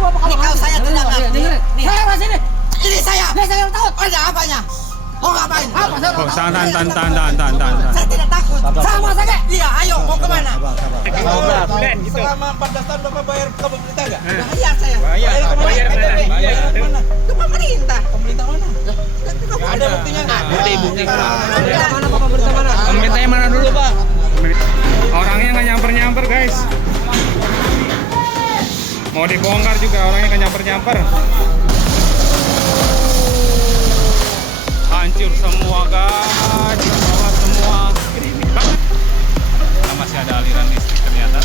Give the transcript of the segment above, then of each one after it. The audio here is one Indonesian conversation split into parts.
Ini kalau saya tidak ngerti. Nih. Saya masih nih. Ini saya. Nih saya takut. Ada apanya? Mau ngapain? Apa saya? Oh, tahan. Saya tidak takut. Sama saja. Iya, ayo mau kemana? Selama 14 tahun Bapak bayar ke pemerintah nggak? Bayar saya. Bayar kemana? Bayar kemana? Ke pemerintah. Pemerintah mana? Nggak Ada buktinya nggak? Bukti. Mana Pak pemerintah mana? Pemerintahnya mana dulu Pak? Orangnya nggak nyamper guys. Mau dibongkar juga orangnya nggak nyamper. Hancur semua guys, bawah semua. Nah, masih ada aliran listrik ternyata.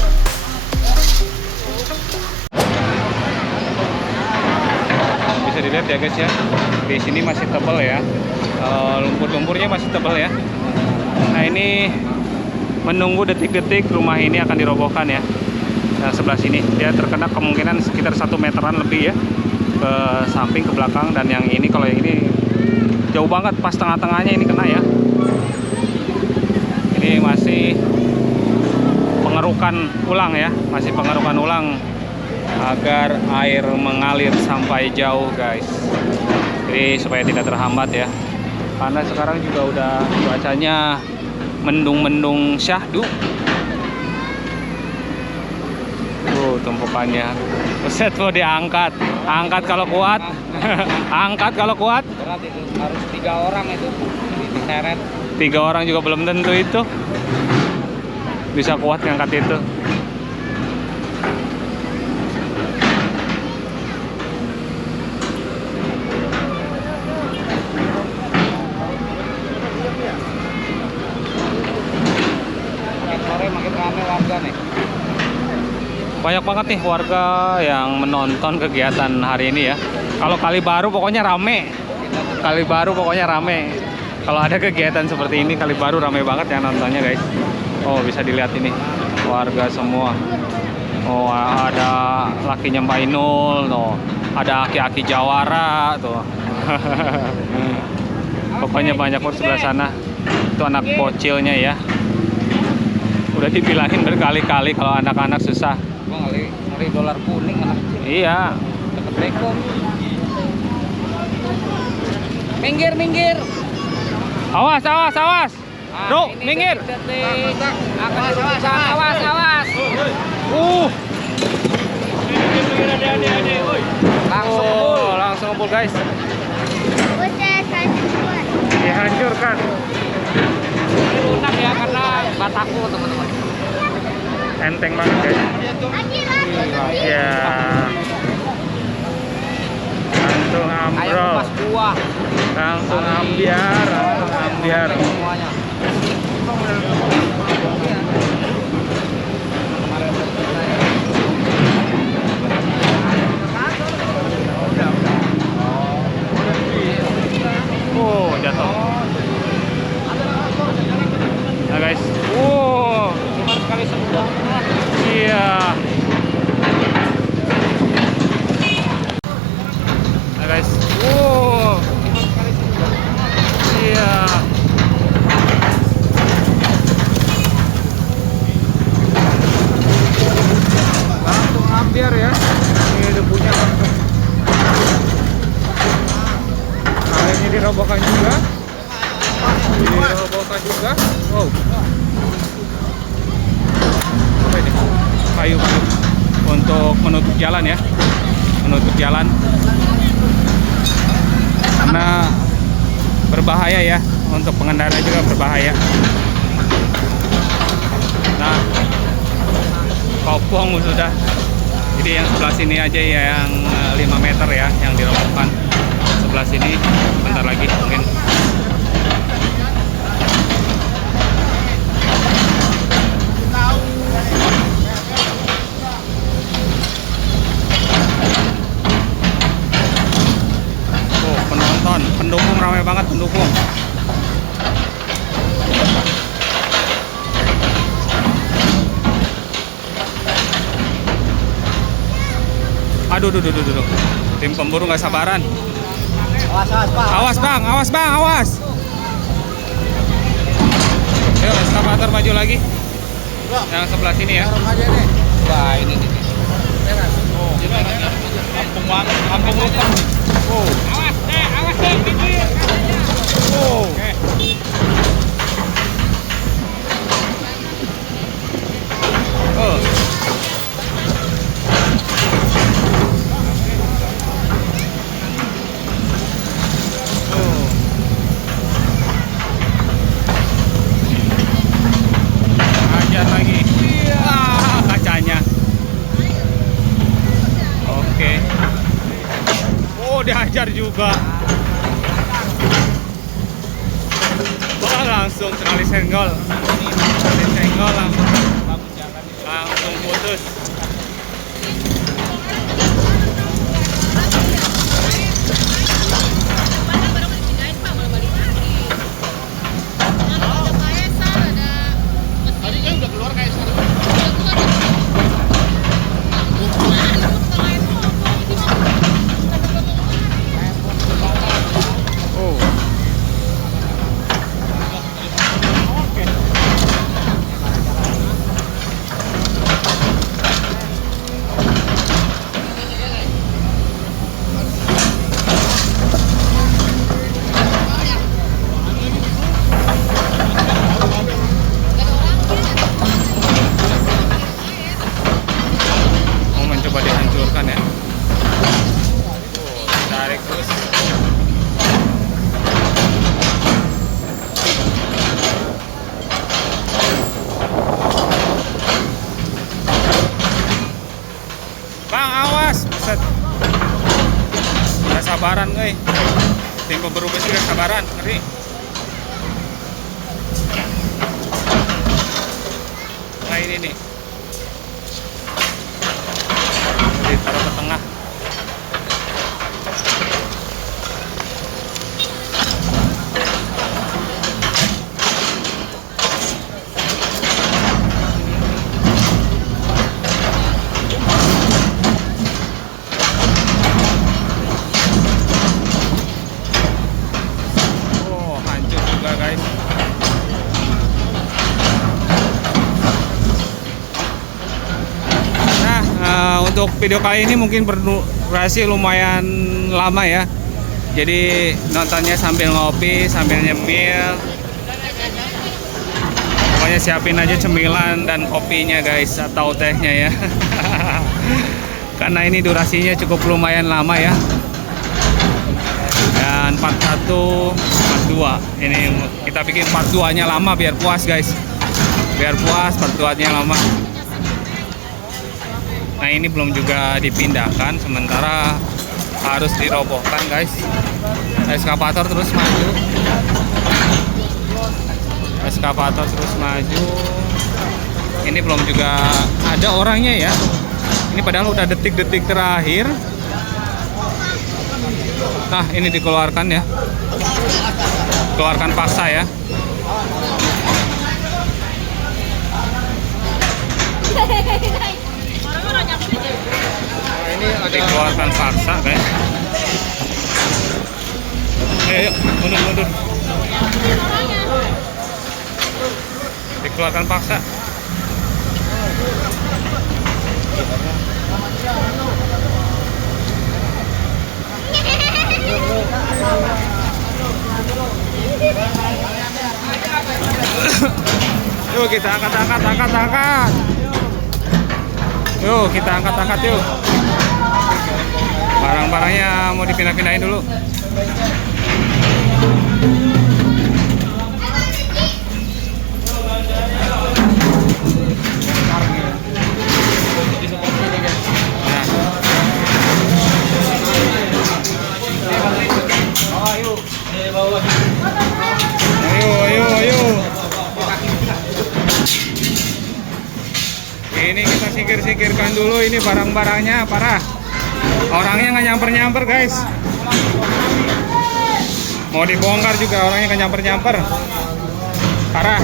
Bisa dilihat ya guys ya, di sini masih tebal ya, lumpur-lumpurnya masih tebal ya. Nah ini menunggu detik-detik rumah ini akan dirobohkan ya. Nah sebelah sini dia terkena kemungkinan sekitar 1 meteran lebih ya, ke samping ke belakang, dan yang ini kalau yang ini jauh banget, pas tengah-tengahnya ini kena ya. Ini masih pengerukan ulang ya, masih pengerukan ulang agar air mengalir sampai jauh guys. Jadi supaya tidak terhambat ya, karena sekarang juga udah cuacanya mendung-mendung syahdu. Tumpukannya, Buset, mau diangkat, angkat kalau kuat. Angkat kalau kuat. Berat itu, harus 3 orang itu diseret. 3 orang juga belum tentu itu bisa kuat ngangkat itu. Makin sore makin ramai warga nih. Banyak banget nih warga yang menonton kegiatan hari ini ya. Kalau Kali Baru pokoknya rame. Kali Baru pokoknya rame. Kalau ada kegiatan seperti ini Kali Baru rame banget yang nontonnya guys. Oh bisa dilihat ini warga semua. Oh ada lakinya Mbak Inul tuh. Ada aki-aki Jawara tuh. Pokoknya banyak pun sebelah sana. Itu anak bocilnya ya. Udah dibilangin berkali-kali kalau anak-anak susah. Ngeri dolar kuning anak kecil. Iya. Deket Beko. Minggir. Awas. Bro, minggir. Awas. Langsung ngebul guys. Dihancurkan. Ini lunak ya karena bataku teman-teman. Enteng banget guys. Ya. Langsung Kayak ambrol. kupas buah. Langsung ambiar. Semuanya. Oh, jatuh. Nah guys. Cuma sekali sebuah. Iya. Nah guys. Iya. Langsung ambiar ya. Ini debunya langsung. Nah, ini dirobohkan juga. Wow. Apa ini? Kayu untuk menutup jalan ya. Karena berbahaya ya, untuk pengendara juga berbahaya. Nah, kopong sudah. Jadi yang sebelah sini aja ya, yang 5 meter ya yang dirobohkan. Sebelah sini bentar lagi mungkin. Pendukung ramai banget, pendukung. Aduh. Tim pemburu nggak sabaran. Awas bang. Ayo, eskavator maju lagi. Yang sebelah sini ya. Wah ini nih. Oh. Kampung Rukang. Oh. Awas deh, pinggir. Oh. Oh. Hajar lagi. Wah, kacanya. Oke. Oh, dihajar juga. Wah, langsung sekali senggol. Sekali senggol langsung putus. Oh. Mau mencoba dihancurkan ya. Oh, tarik terus. Bang, awas. Buset. Gak sabaran, euy. Tim berubah sih gak sabaran, ngeri. Nah, ini nih. Ditaruh ke tengah. Oh, hancur juga guys. Nah, untuk video kali ini mungkin berdurasi lumayan lama ya. Jadi nontonnya sambil ngopi, sambil nyemil. Pokoknya siapin aja cemilan dan kopinya guys, atau tehnya ya. Karena ini durasinya cukup lumayan lama ya. Dan part 1, part 2. Ini kita bikin part 2-nya lama biar puas guys. Biar puas, part 2-nya lama. Nah, ini belum juga dipindahkan, sementara harus dirobohkan guys. Eskavator terus maju. Eskavator terus maju. Ini belum juga ada orangnya ya. Ini padahal udah detik-detik terakhir. Nah, ini dikeluarkan ya. Keluarkan paksa ya. Nah, ini dikeluarkan paksa guys. Ayo, mundur. Dikeluarkan paksa. Yuk kita angkat. Yuk kita angkat yuk. Barang-barangnya mau dipindah-pindahin dulu. Ayo. Ini kita singkirkan dulu, ini barang-barangnya parah. Orangnya nggak nyamper guys. Mau dibongkar juga orangnya nggak nyamper parah.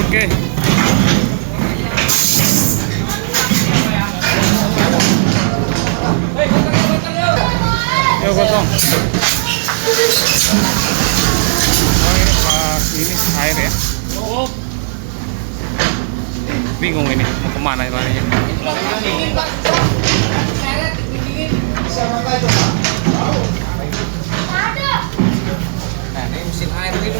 Oke. Yuk gotong. Oh, ini pas ini air ya. Bingung ini mau kemana larinya. Nah, ini mesin air ini.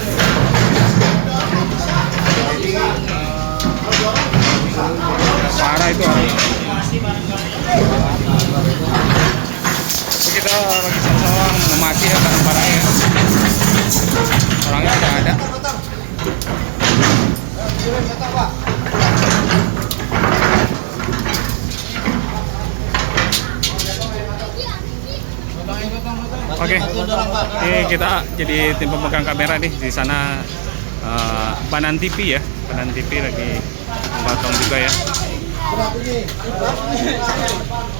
Parah itu orang. Kita lagi sama-sama memaki ya barang parahnya ya. Orangnya tidak ada. Oke, ini kita jadi tim pemegang kamera nih di sana. Banan TV ya, Banan TV lagi memotong juga ya.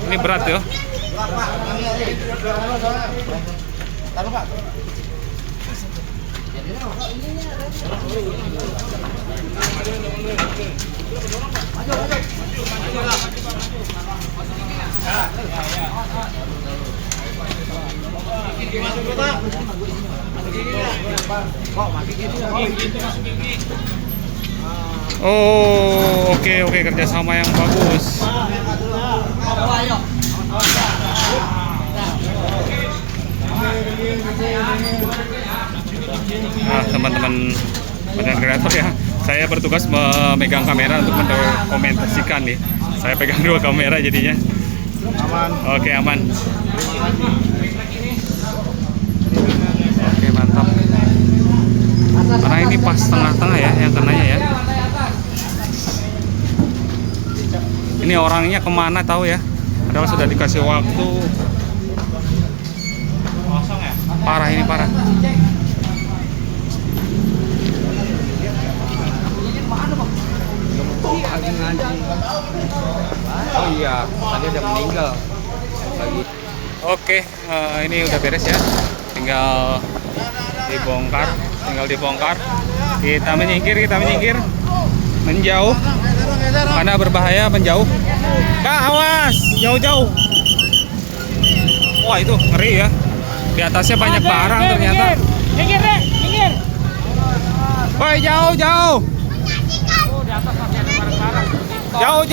Ini berat ya. Oh, oke kerjasama yang bagus. Nah, teman-teman konten kreator ya, saya bertugas memegang kamera untuk mendokumentasikan nih. Saya pegang dua kamera jadinya. Aman. Oke, aman. Oke, mantap. Karena ini pas tengah-tengah ya yang kenanya ya. Ini orangnya kemana tahu ya? Padahal sudah dikasih waktu. Parah ini parah. Oh iya, tadi ada meninggal. Lagi. Oke, ini udah beres ya. Tinggal dibongkar. Kita menyingkir. Menjauh. Karena berbahaya menjauh. Kak, awas, jauh-jauh. Wah, itu ngeri ya. Di atasnya banyak barang ternyata. Minggir. Woi, jauh. Oh, di atas masih ada barang-barang. Jauh.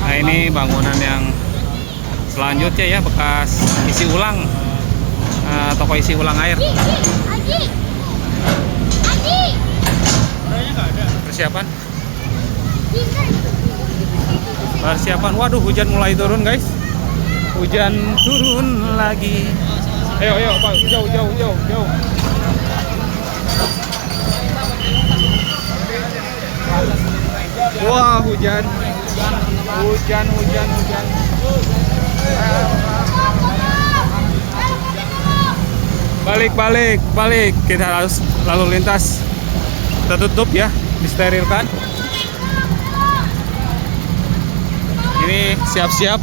Nah, ini bangunan yang selanjutnya ya, bekas isi ulang, toko isi ulang air. Persiapan. Waduh, hujan mulai turun guys. Hujan turun lagi. Ayo Pak, jauh. Wah, hujan. Balik. Kita harus lalu lintas tertutup ya, disterilkan. Ini siap-siap.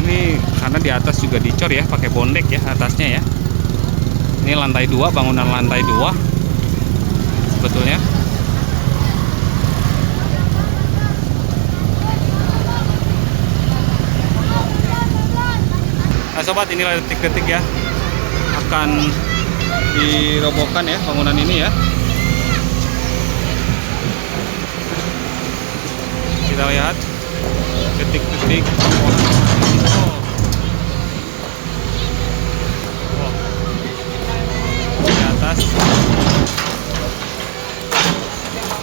Ini karena di atas juga dicor ya, pakai bondek ya atasnya ya. Ini lantai 2, bangunan lantai 2 sebetulnya. Nah sobat, inilah detik-detik ya akan dirobohkan ya bangunan ini ya. Kita lihat detik-detik. Di atas.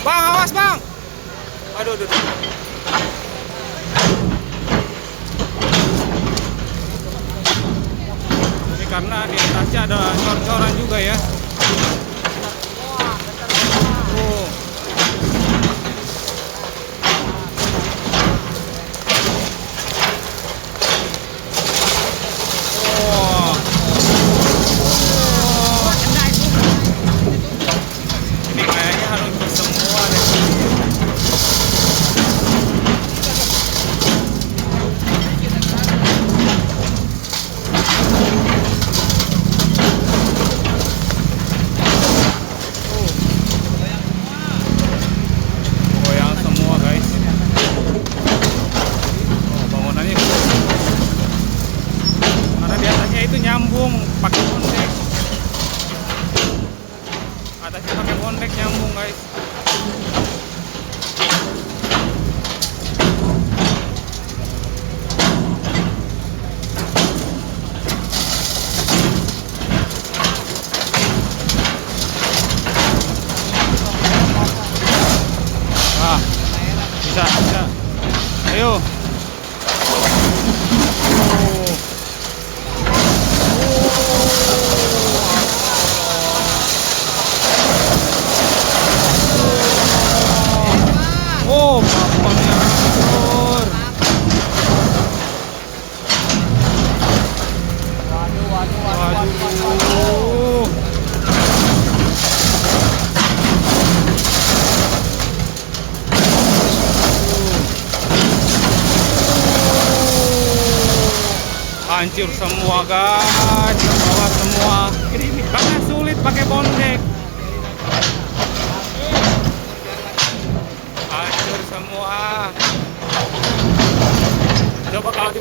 Bang, awas bang. Aduh. Karena di atasnya ada cor-coran juga ya. Ini kayaknya harus semua deh. bondek nyambung guys. Ah, bisa. Ayo. Oh, papannya hancur. Waduh. Hancur semua guys, ke bawah semua. Karena sulit pakai bondek. Hancur semua. Coba kalau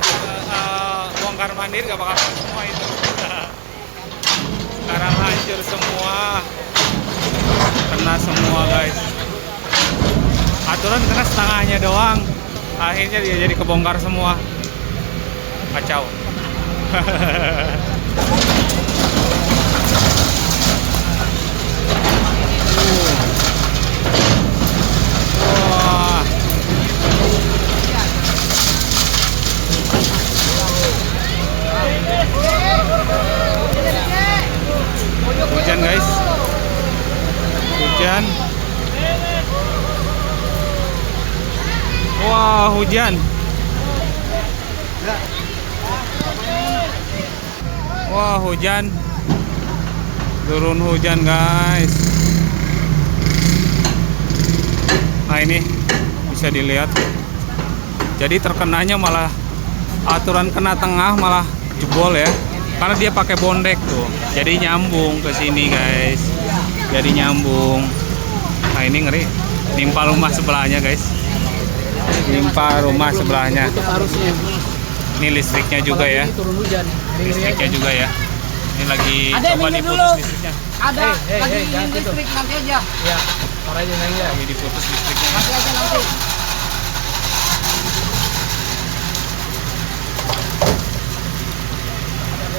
bongkar mandiri gak bakal semua itu. Sekarang hancur semua. Kena semua guys. Aturan kena setengahnya doang. Akhirnya dia jadi kebongkar semua. Kacau. Wah. Hujan guys. Hujan. Wah, hujan. Wah, hujan. Turun hujan guys. Nah, ini bisa dilihat. Jadi terkenanya malah aturan kena tengah malah jebol ya. Karena dia pakai bondek tuh. Jadi nyambung ke sini guys. Jadi nyambung. Nah, ini ngeri. Nimpa rumah sebelahnya guys. Nimpa rumah sebelahnya. Ini listriknya juga ya. Listriknya juga ya. Ini lagi coba diputus listriknya. Ada lagi listrik nanti aja. Ya, orangnya nanya. Lagi diputus listriknya. Nanti aja nanti.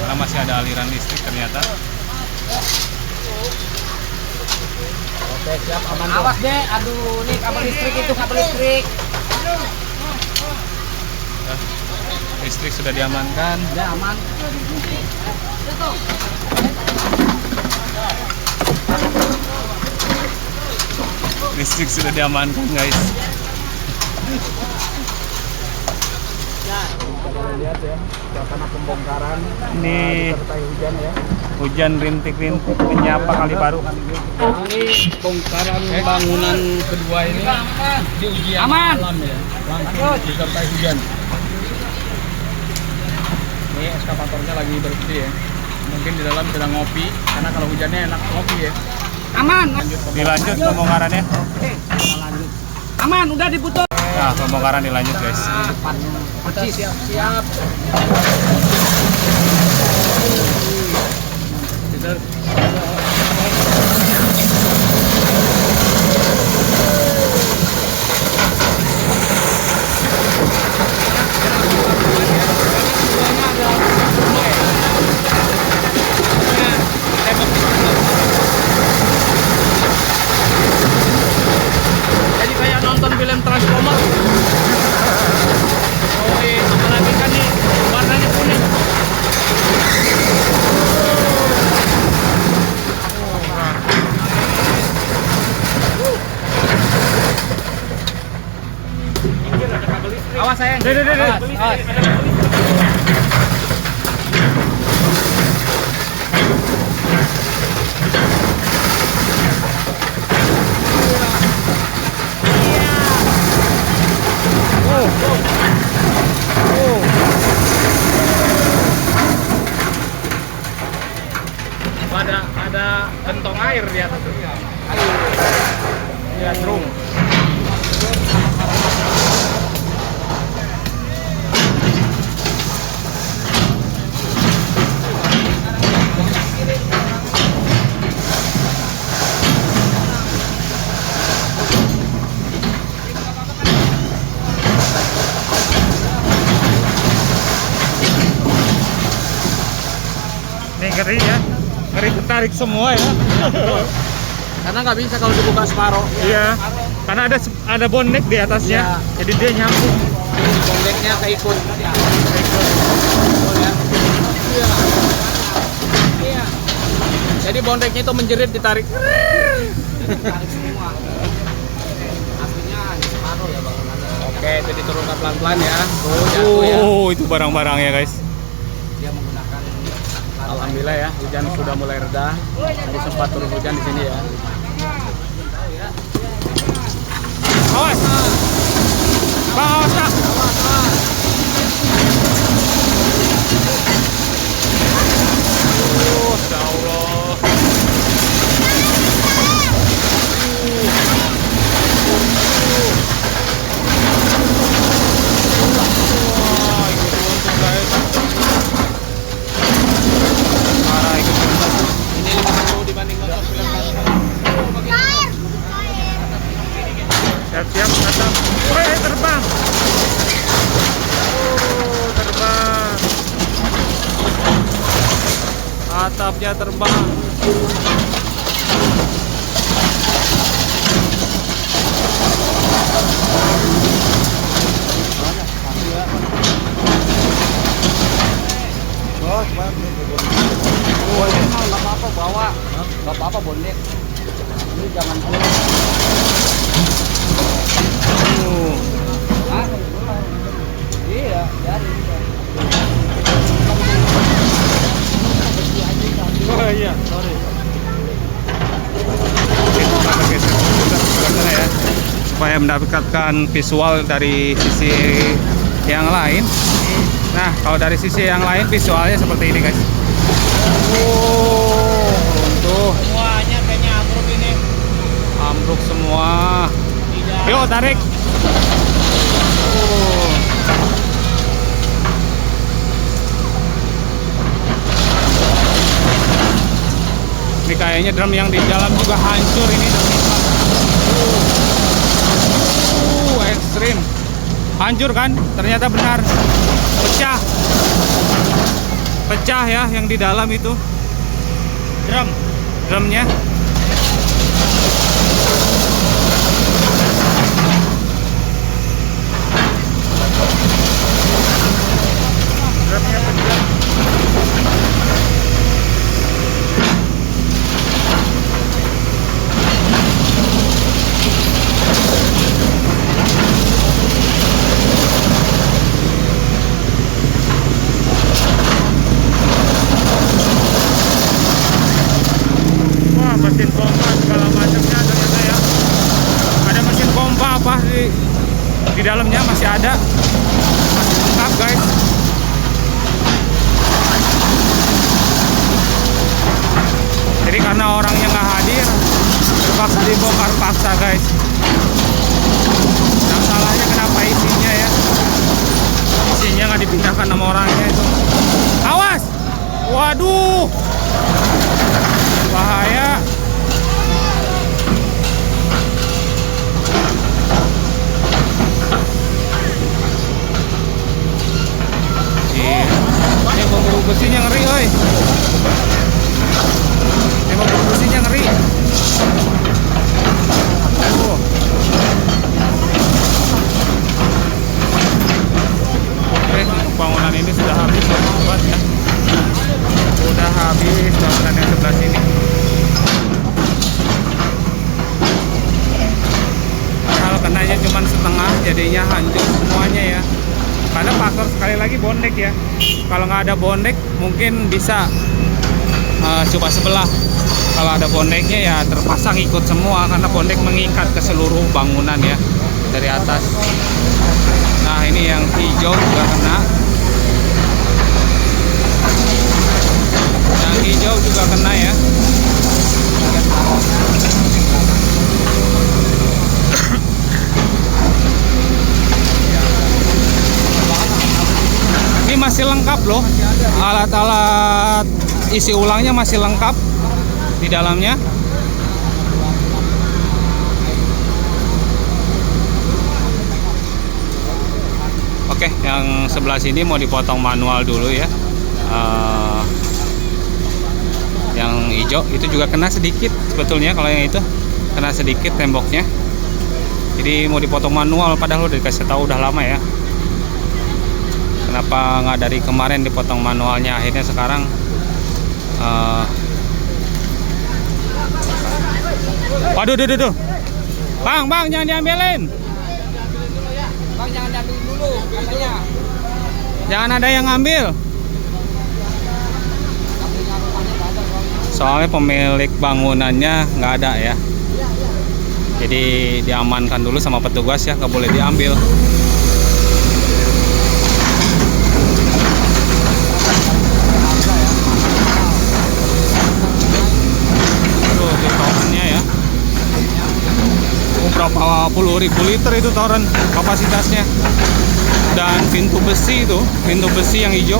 Karena masih ada aliran listrik ternyata. Oke, siap, aman. Awas deh, aduh nih kabel listrik itu kabel listrik. Listrik sudah diamankan. Ya aman. Listrik sudah diamankan guys. Lihat ya, suasana pembongkaran. Ini Disertai hujan ya. hujan rintik-rintik menyapa kali baru. Ini bongkaran bangunan kedua ini di ujian malam ya. Langsung disertai hujan. Ini eskavatornya lagi bersih ya. Mungkin di dalam sedang ngopi, karena kalau hujannya enak ngopi ya. Aman. Dilanjut pembongkarannya. Aman, udah diputus. Nah, pembongkaran dilanjut guys. Kita siap-siap. Jadi kayak nonton film Transformer. Oh, apalagi kan nih warnanya kuning. Awas sayang. Awas. Ada gentong air di atas tuh. Iya, drum. ngeri ya. Ngeri ketarik semua ya. Karena nggak bisa kalau dibuka separuh. Iya. Karena ada bonek di atasnya. Iya. Jadi dia nyambung. Bondeknya keikut. Iya. Jadi bondeknya itu menjerit ditarik. Ditarik semua. Aslinya separuh ya bangunannya. Oke, itu diturunkan pelan-pelan ya. Tuh jatuh ya. Itu barang-barangnya guys. Dia menggunakan. Alhamdulillah ya, hujan sudah mulai reda. Tadi sempat turun hujan di sini ya. Awas. Bang, awas Kak. Ya Allah. Wah, ikut untung guys. Parah ikut untung. Ini 50 dibanding nonton film Siap-siap datang. Woi, terbang. Terbang. Atapnya terbang. nggak apa-apa bawa, nggak apa-apa bondek. Ini jangan Hah? Iya, jadi. Oh iya, sorry. Kita geser ke sana ya, supaya mendapatkan visual dari sisi yang lain. Nah, kalau dari sisi yang lain visualnya seperti ini guys. Runtuh. Semuanya kayaknya ambruk ini. Ambruk semua. Yuk tarik. Ini kayaknya drum yang di dalam juga hancur ini. Ekstrim. Hancur kan? Ternyata benar. Pecah. Pecah ya yang di dalam itu. Drumnya. Drumnya pecah. Mesin pompa segala macamnya ternyata ya. Ada mesin pompa apa di dalamnya masih ada. Masih lengkap guys. Jadi karena orangnya nggak hadir, terpaksa dibongkar paksa guys. Yang salahnya kenapa isinya ya? Isinya nggak dipindahkan sama orangnya itu. Awas! Waduh! Bahaya. Ini bumbu besinya ngeri, oi. Ini bumbu besinya ngeri. Oke, bangunan ini sudah habis ya, sobat ya. Udah habis bangunan yang sebelah sini. Kalau kenanya cuma setengah, jadinya hancur semuanya ya. Karena faktor sekali lagi bondek ya. Kalau nggak ada bondek mungkin bisa coba sebelah. Kalau ada bondeknya ya terpasang ikut semua karena bondek mengikat ke seluruh bangunan ya dari atas. Nah ini yang hijau juga kena. Yang hijau juga kena ya. Ini masih lengkap loh, alat-alat isi ulangnya masih lengkap di dalamnya. Oke, yang sebelah sini mau dipotong manual dulu ya. Yang hijau itu juga kena sedikit sebetulnya, kalau yang itu kena sedikit temboknya. Jadi mau dipotong manual, padahal udah dikasih tahu udah lama ya. Kenapa nggak dari kemarin dipotong manualnya, akhirnya sekarang waduh, duh. Bang, jangan diambilin. Bang, jangan diambil dulu katanya. Jangan ada yang ngambil. Soalnya pemilik bangunannya nggak ada ya. Jadi diamankan dulu sama petugas ya, nggak boleh diambil. Tuh, di torennya ya. Berapa puluh ribu liter itu toren kapasitasnya. Dan pintu besi itu, pintu besi yang hijau.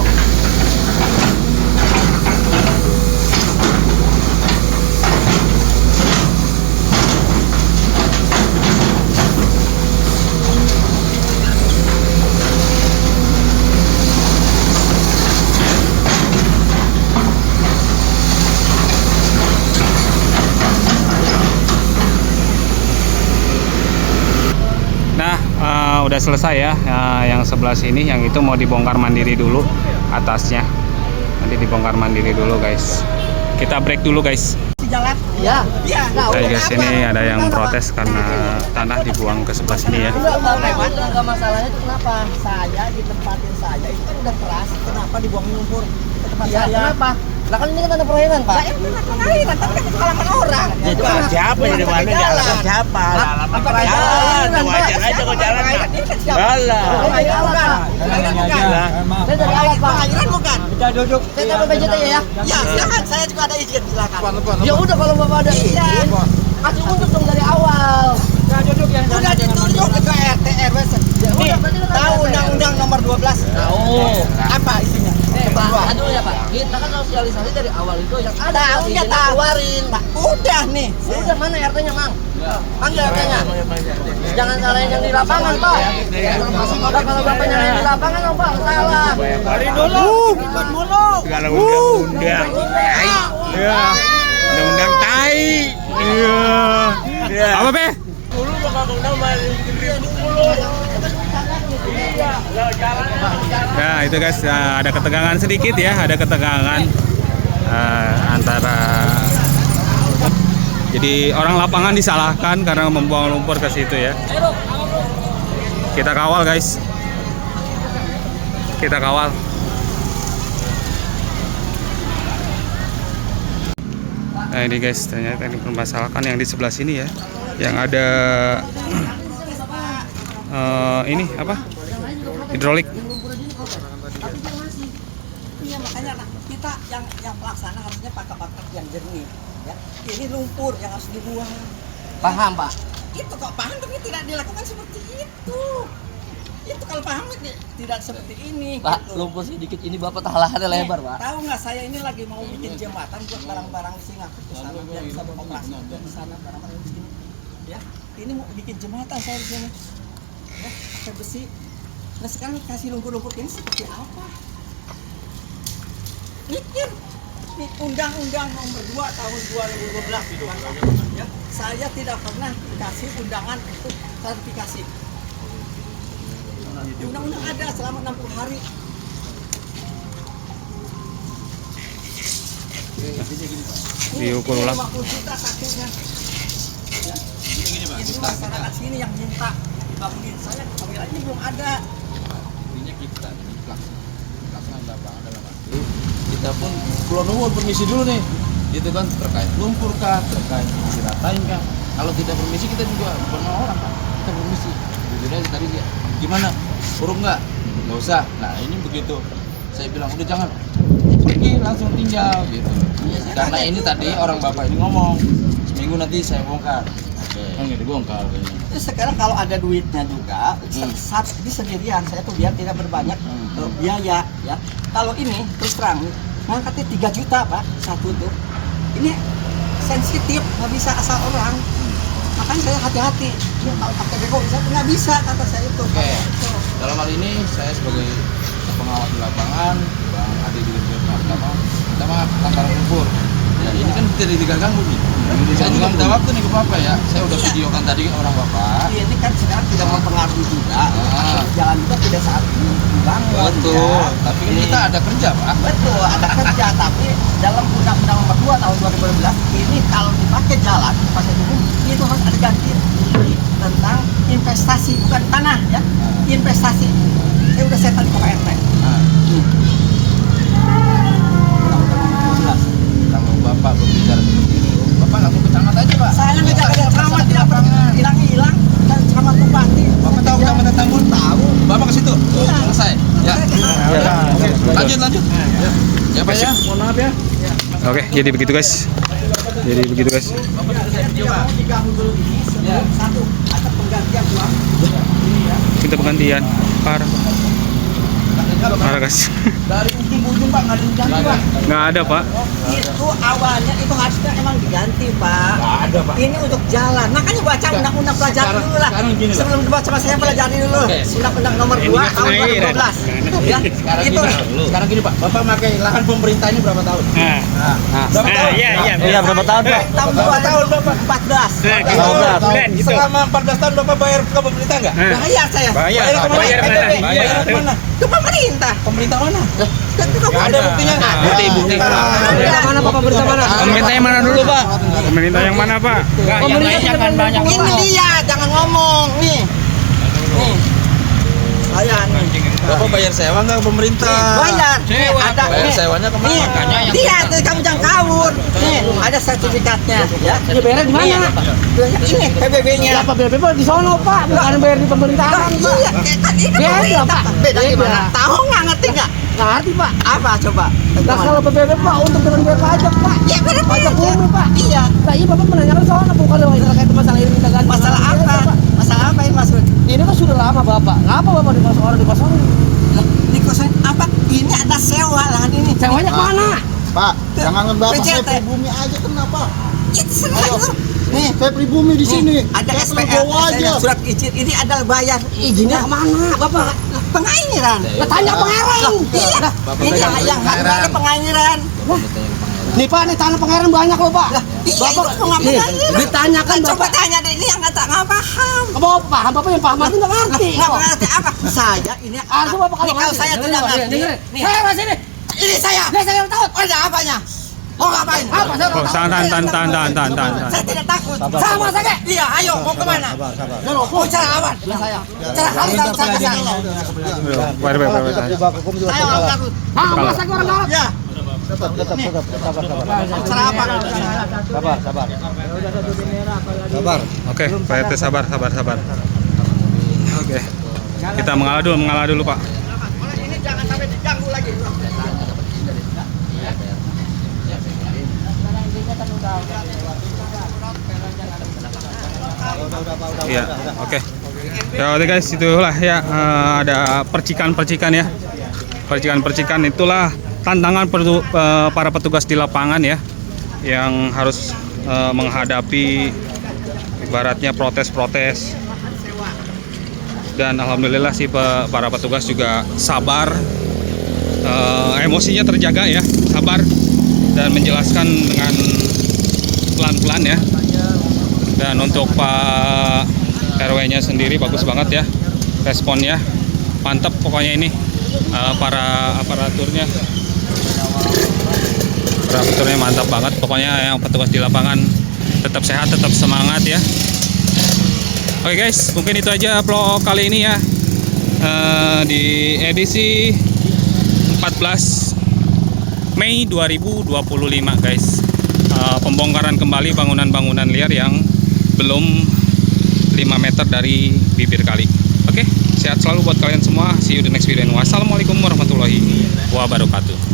Udah selesai ya. Yang sebelah sini yang itu mau dibongkar mandiri dulu atasnya. Nanti dibongkar mandiri dulu guys. Kita break dulu guys. Jalan. Ya. Nah, guys, ini ada yang protes karena tanah dibuang ke sebelah sini ya. Enggak masalahnya itu kenapa? Saya di tempatin saya itu kan udah keras, kenapa dibuang lumpur ke tempat saya? Kenapa? Lah kan ini kan ada perairan, Pak. Ya itu perairan, tapi kan kesalahan orang. Itu siapa yang di mana jalan siapa? Apa jalan? Wajar aja kok jalan. Balah. Saya dari awal, Pak. Pengairan bukan? Kita duduk. Saya taruh BJT ya. Ya, silakan. Saya juga ada izin, silakan. Ya udah kalau Bapak ada izin, kasih unjuk dong dari awal. Udah duduk ya. Udah ditunjuk ke RT RW. Nih, tahu undang-undang nomor 12? Tahu. Apa isinya? Pak, aduh ya Pak. Kita kan sosialisasi dari awal itu yang ada. Tahu ya tahu. Keluarin. Udah nih. Udah mana RT-nya, Mang? Panggil RT-nya. Jangan salahin yang di lapangan, Pak. Pak, kalau Bapaknya yang di lapangan, Pak, salah. Mari dulu. Ikut mulu. Segala undang-undang. Iya. Undang-undang tai. Iya. Apa, Be? Dulu bakal undang mari dulu. Nah itu guys, ada ketegangan sedikit ya, ada ketegangan antara, jadi orang lapangan disalahkan karena membuang lumpur ke situ ya. Kita kawal guys, kita kawal. Nah ini guys, ternyata yang dipermasalahkan yang di sebelah sini ya, yang ada ini apa? Hidrolik. Iya makanya kita yang pelaksana harusnya pakar-pakar yang jernih ya. Ini lumpur yang harus dibuang. Paham, Pak? Itu kok paham tapi tidak dilakukan seperti itu. Itu kalau paham tidak seperti ini. Pak, gitu. lumpur sedikit ini Bapak talahannya lebar, Pak. Tahu nggak saya ini lagi mau bikin jembatan buat barang-barang di Singapura ke sana biar bisa beroperasi ke sana barang-barang di sini. Ya, ini mau bikin jembatan saya di sini. Ya, pakai besi. Nah sekarang kasih lumpur-lumpur ini seperti apa? Mikir. Nih Undang-Undang nomor 2 tahun 2012 ya, saya tidak pernah dikasih undangan untuk klarifikasi. Di undang-undang ada selama 60 hari. Diukur ulang. 50 juta satunya. Ya. Ini masyarakat sini yang minta dibangunin. Saya panggilannya belum ada. Kita pun keluar nomor permisi dulu nih, gitu kan, terkait lumpur kah, terkait diratain kah. Kalau tidak permisi kita juga bukan orang kan, kita permisi. Jujur aja tadi dia, gimana, buruk nggak usah. Nah ini begitu, saya bilang udah jangan, pergi langsung tinggal gitu. Karena ini tadi orang bapak ini ngomong, seminggu nanti saya bongkar. Kan nggak dibongkar kayaknya. Terus sekarang kalau ada duitnya juga, saat ini sendirian saya tuh biar tidak berbanyak biaya ya. Kalau ini terus terang ngangkatnya 3 juta Pak satu tuh. Ini sensitif, nggak bisa asal orang. Makanya saya hati-hati. Ya, kalau pakai beko saya nggak bisa kata saya itu. Oke. Dalam hal ini saya sebagai pengawas di lapangan, Bang Adi juga pertama lantaran lumpur. Ya, Nah, ini kan tidak diganggu nih. Saya juga minta waktu nih ke Bapak ya. Saya udah videokan tadi orang Bapak. Ini kan sekarang tidak mempengaruhi juga. Jalan juga tidak saat dibangun. Betul. Ya. Tapi kan kita ada kerja, Pak. Betul, ada kerja. Tapi dalam Undang-Undang Nomor 2 tahun 2012 ini kalau dipakai jalan, dipakai umum, itu harus ada ganti rugi tentang investasi, bukan tanah ya. Investasi. Saya udah setel di KRT. Kalau Bapak berbicara seperti itu, Bapak langsung ke camat aja, Pak. Saya nggak ada camat, tidak pernah hilang-hilang dan camat bupati. Bapak tahu camat Tambun? Tahu. Bapak ke situ. Iya. Selesai. Ya. Lanjut. Ya, Pak ya. Mohon maaf ya. Oke, jadi begitu guys. Yang mau diganggu dulu ini sebelum satu ada penggantian uang. Minta penggantian. Parah guys. Dari ujung ke ujung, Pak, nggak ada yang ganti, Pak. Nggak ada pak. Itu awalnya itu harusnya emang diganti, Pak. Nggak ada, Pak. Ini untuk jalan. Makanya baca undang-undang pelajari dulu lah. Sekarang gini lah. Sebelum dibaca sama saya pelajari dulu. Undang-undang nomor 2 tahun 2012. Ya, Sekarang itu. Sekarang gini, Pak. Bapak pakai lahan pemerintah ini berapa tahun? Berapa tahun? Iya, berapa tahun, Pak? Tahun Berapa tahun, Bapak? 14. Selama 14 tahun Bapak bayar ke pemerintah nggak? Bayar saya. Bayar kemana? Bayar mana? Bayar kemana? Ke pemerintah. Pemerintah mana? Nggak Ada buktinya? Bukti. Mana Pak, pemerintah mana? Pemerintah yang mana dulu pak? Pemerintah yang mana pak? Yang jangan banyak. Ini dia, jangan ngomong nih. Nih. Saya nih. Bapak bayar sewa nggak ke pemerintah? Bayar. Nih, ada Bayar nih. sewanya kemana? Nih, lihat kamu jangan kabur. Nih, ada sertifikatnya ya. Ya bayar di mana? Ini PBB-nya. Apa PBB di sono, Pak? Bukan bayar di pemerintahan, Pak. Iya, kan ini pemerintah. Beda gimana? Tahu nggak, ngerti nggak? Ngerti, Pak. Apa coba? Nah, kalau PBB, Pak, untuk dengan bayar pajak, Pak. Iya, benar pajak bumi, Pak. Iya. Nah, iya Bapak menanyakan sono bukan terkait masalah ini minta ganti. Masalah apa? Masalah apa yang maksud? Ini kan sudah lama, Bapak. Ngapa Bapak dikosongin? Dikosongin apa? Ini ada sewa lahan ini. Sewanya kemana? Pak, jangan Bapak PCT. saya pribumi aja kenapa? Itu sebenarnya. Nih, Saya pribumi di sini. ada Saya SPR, bawa aja. surat izin. Ini ada bayar izinnya kemana, Bapak? Pengairan. Tanya pengairan. Iya. Ini yang ada pengairan. Nih Pak, nih tanah pengairan banyak loh Pak. Iya, Bapak ditanyakan Bapak. Coba tanya deh, ini yang nggak paham. Bapak paham, Bapak yang paham itu nggak ngerti. Nggak ngerti apa? Saya ini. Harusnya Bapak kalau saya tidak ngerti. Saya masih ini. Ini saya. Ini saya tahu. Oh, ada apanya? Mau ngapain? Apa? Oh, tahan. Saya tidak takut. Sama saja. Iya, ayo mau kemana? Mau cara apa? Saya. Cara halus saya ke sana. Baik. Saya orang Garut. Masa orang Garut? Ya. Tetap. Cara apa? Sabar. Oke, Pak RT sabar. Oke, kita mengalah dulu Pak. Ini jangan sampai diganggu lagi. Iya, oke. Ya udah guys, itulah ya ada percikan-percikan ya. Percikan-percikan itulah tantangan para petugas di lapangan ya, yang harus menghadapi ibaratnya protes-protes. Dan alhamdulillah sih para petugas juga sabar, emosinya terjaga ya, sabar dan menjelaskan dengan pelan-pelan ya. Dan untuk Pak RW-nya sendiri bagus banget ya responnya, mantap pokoknya ini. Para aparaturnya mantap banget pokoknya, yang petugas di lapangan tetap sehat, tetap semangat ya. Oke guys, mungkin itu aja vlog kali ini ya, di edisi 14 Mei 2025 guys. Pembongkaran kembali bangunan-bangunan liar yang belum 5 meter dari bibir kali. Oke, sehat selalu buat kalian semua. See you the next video. Wassalamualaikum warahmatullahi wabarakatuh.